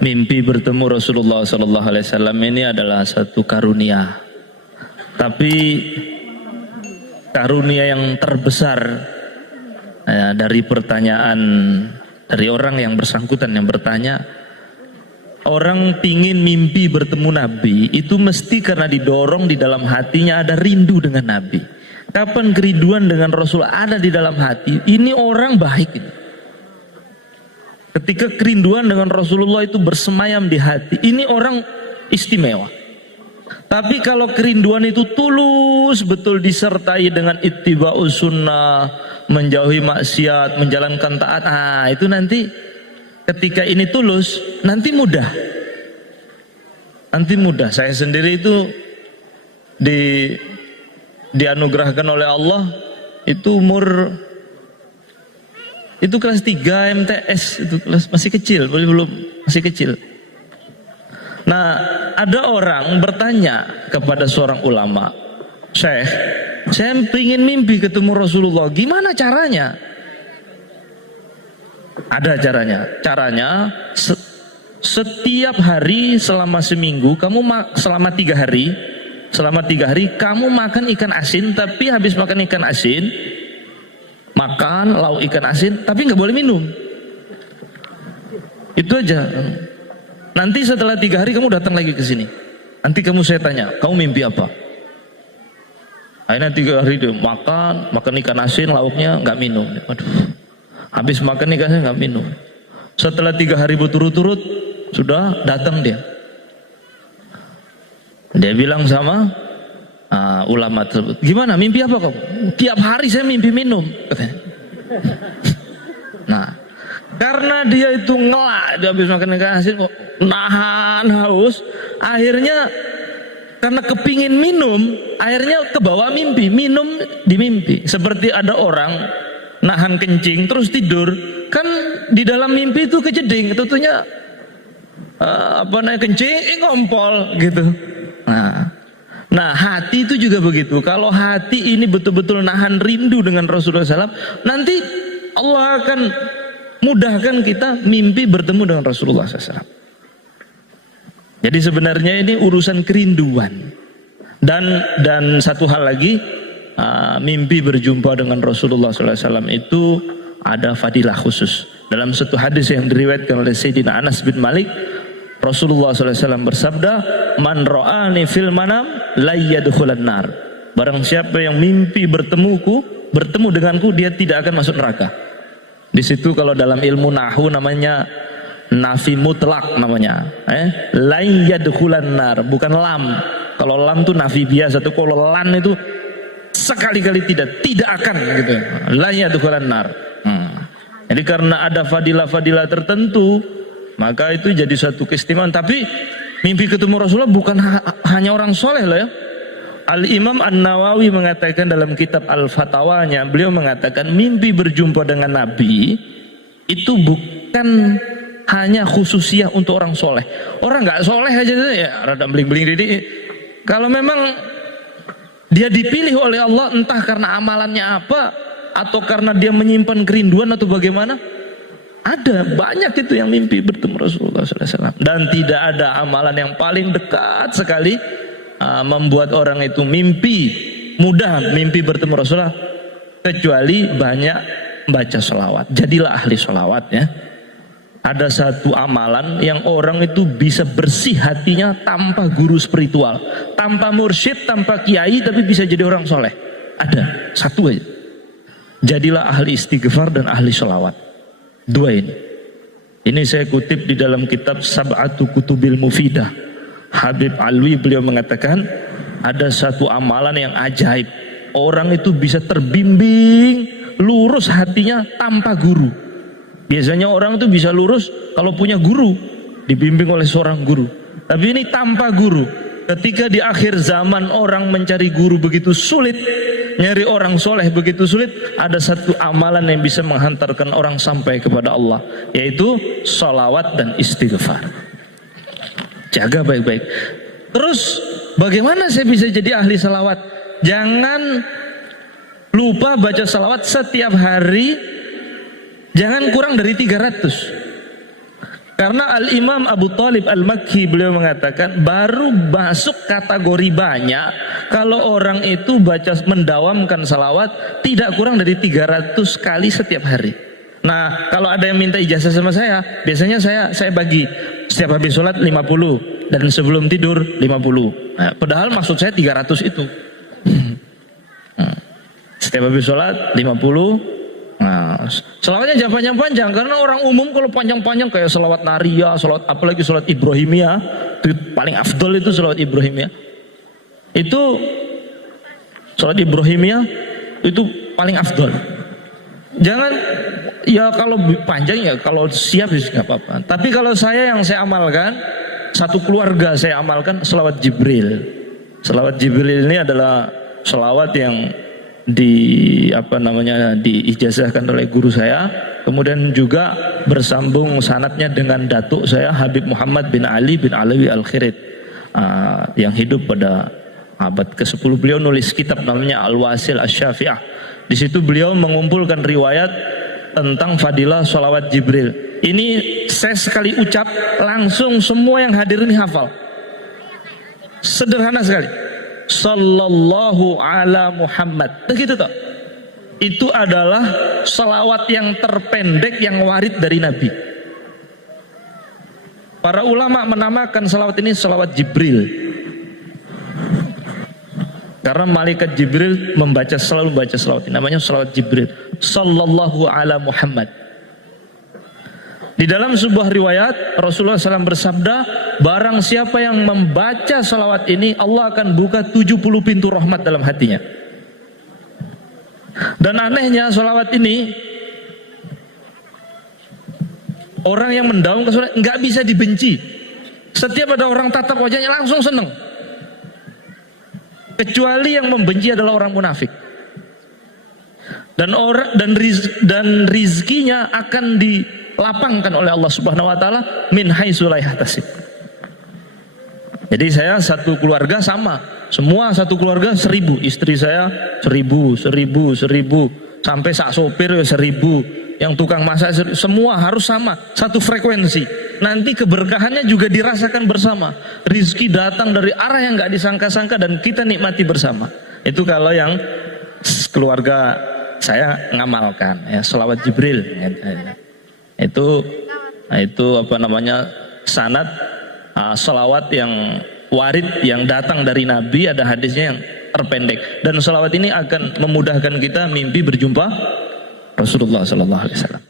Mimpi bertemu Rasulullah SAW ini adalah satu karunia, tapi karunia yang terbesar dari pertanyaan dari orang yang bersangkutan yang bertanya. Orang pingin mimpi bertemu Nabi itu mesti karena didorong di dalam hatinya ada rindu dengan Nabi. Kapan kerinduan dengan Rasul ada di dalam hati, ini orang baik ini. Ketika kerinduan dengan Rasulullah itu bersemayam di hati, ini orang istimewa. Tapi kalau kerinduan itu tulus betul disertai dengan ittiba'us sunnah, menjauhi maksiat, menjalankan taat, itu nanti ketika ini tulus, nanti mudah. Nanti mudah. Saya sendiri itu dianugerahkan oleh Allah itu umur itu kelas 3 MTS, itu kelas masih kecil, belum masih kecil. Nah, ada orang bertanya kepada seorang ulama, "Syekh, saya ingin mimpi ketemu Rasulullah, gimana caranya?" Ada caranya. Caranya setiap hari selama seminggu, kamu selama 3 hari, kamu makan ikan asin, tapi habis makan ikan asin, makan lauk ikan asin, tapi nggak boleh minum. Itu aja. Nanti setelah 3 hari kamu datang lagi ke sini. Nanti saya tanya, kamu mimpi apa? Akhirnya 3 hari dia makan ikan asin, lauknya nggak minum. Aduh. Habis makan ikan asin nggak minum. Setelah 3 hari berturut-turut sudah datang dia. Dia bilang sama ulama tersebut, "Gimana, mimpi apa kamu?" "Tiap hari saya mimpi minum," katanya. Nah, karena dia itu ngelak, dia habis makan ikan asin kok nahan haus, akhirnya karena kepingin minum, akhirnya kebawa mimpi, minum di mimpi. Seperti ada orang nahan kencing terus tidur, kan di dalam mimpi itu kejeding, tentunya kencing, ngompol gitu. Nah, hati itu juga begitu. Kalau hati ini betul-betul nahan rindu dengan Rasulullah SAW, nanti Allah akan mudahkan kita mimpi bertemu dengan Rasulullah SAW. Jadi sebenarnya ini urusan kerinduan. Dan satu hal lagi, mimpi berjumpa dengan Rasulullah SAW itu ada fadilah khusus. Dalam satu hadis yang diriwayatkan oleh Sayyidina Anas bin Malik, Rasulullah SAW bersabda, "Man ra'ani fil manam la yadkhulan nar." Barang siapa yang mimpi bertemu denganku, dia tidak akan masuk neraka. Di situ kalau dalam ilmu nahwu namanya nafi mutlak namanya. La yadkhulan nar, bukan lam. Kalau lam itu nafi biasa tuh, kalau lan itu sekali-kali tidak akan gitu. La yadkhulan nar. Jadi karena ada fadilah-fadilah tertentu, maka itu jadi satu keistimewaan. Tapi mimpi ketemu Rasulullah bukan hanya orang soleh loh ya. Al-Imam An-Nawawi mengatakan dalam kitab Al-Fatawanya, beliau mengatakan mimpi berjumpa dengan Nabi itu bukan hanya khususiah untuk orang soleh. Orang nggak soleh aja ya rada bling-bling didi. Kalau memang dia dipilih oleh Allah, entah karena amalannya apa atau karena dia menyimpan kerinduan atau bagaimana, ada banyak itu yang mimpi bertemu Rasulullah SAW. Dan tidak ada amalan yang paling dekat sekali membuat orang itu mudah mimpi bertemu Rasulullah, kecuali banyak baca sholawat. Jadilah ahli sholawat ya. Ada satu amalan yang orang itu bisa bersih hatinya tanpa guru spiritual, tanpa mursyid, tanpa kiai, tapi bisa jadi orang soleh. Ada satu aja. Jadilah ahli istighfar dan ahli sholawat. 2 ini. Ini saya kutip di dalam kitab Sab'atu Kutubil Mufidah. Habib Alwi beliau mengatakan ada satu amalan yang ajaib. Orang itu bisa terbimbing lurus hatinya tanpa guru. Biasanya orang itu bisa lurus kalau punya guru, dibimbing oleh seorang guru. Tapi ini tanpa guru. Ketika di akhir zaman orang mencari guru begitu sulit, nyari orang soleh begitu sulit, ada satu amalan yang bisa menghantarkan orang sampai kepada Allah, yaitu sholawat dan istighfar. Jaga baik-baik. Terus bagaimana saya bisa jadi ahli sholawat? Jangan lupa baca sholawat setiap hari, jangan kurang dari 300. Karena Al-Imam Abu Thalib Al-Makki beliau mengatakan baru masuk kategori banyak kalau orang itu baca mendawamkan salawat tidak kurang dari 300 kali setiap hari. Nah, kalau ada yang minta ijazah sama saya, biasanya saya bagi setiap habis sholat 50 dan sebelum tidur 50. Nah, padahal maksud saya 300 itu. Setiap habis sholat 50. Nah, selawatnya jangan panjang-panjang karena orang umum kalau panjang-panjang kayak selawat Naria, selawat apalagi selawat Ibrahimiyah, itu paling afdol itu selawat Ibrahimiyah. Itu selawat Ibrahimiyah itu paling afdol. Jangan ya kalau panjang ya kalau siap nggak apa-apa. Tapi kalau yang saya amalkan satu keluarga saya amalkan selawat Jibril. Selawat Jibril ini adalah selawat yang diijazahkan oleh guru saya, kemudian juga bersambung sanadnya dengan datuk saya Habib Muhammad bin Ali bin Alawi Al-Khirid yang hidup pada abad ke-10. Beliau nulis kitab namanya Al-Wasil Asy-Syafi'ah. Di situ beliau mengumpulkan riwayat tentang fadilah sholawat Jibril. Ini saya sekali ucap langsung semua yang hadir ini hafal. Sederhana sekali. Sallallahu ala Muhammad. Begitu toh. Itu adalah salawat yang terpendek yang warid dari Nabi. Para ulama menamakan salawat ini salawat Jibril. Karena malaikat Jibril selalu membaca salawat ini. Namanya salawat Jibril. Sallallahu ala Muhammad. Di dalam sebuah riwayat Rasulullah SAW bersabda, barang siapa yang membaca salawat ini, Allah akan buka 70 pintu rahmat dalam hatinya. Dan anehnya salawat ini, orang yang mendaung ke salawat nggak bisa dibenci. Setiap ada orang tatap wajahnya langsung senang. Kecuali yang membenci adalah orang munafik. Dan rizkinya akan dilapangkan oleh Allah Subhanahu wa taala min haitsu la yahtasib. Jadi saya satu keluarga sama, semua satu keluarga 1000, istri saya 1000 sampai sak sopir 1000, yang tukang masak semua harus sama, satu frekuensi. Nanti keberkahannya juga dirasakan bersama. Rizki datang dari arah yang nggak disangka-sangka dan kita nikmati bersama. Itu kalau yang keluarga saya ngamalkan ya selawat Jibril. Itu sanad selawat yang warid yang datang dari Nabi, ada hadisnya yang terpendek, dan selawat ini akan memudahkan kita mimpi berjumpa Rasulullah SAW.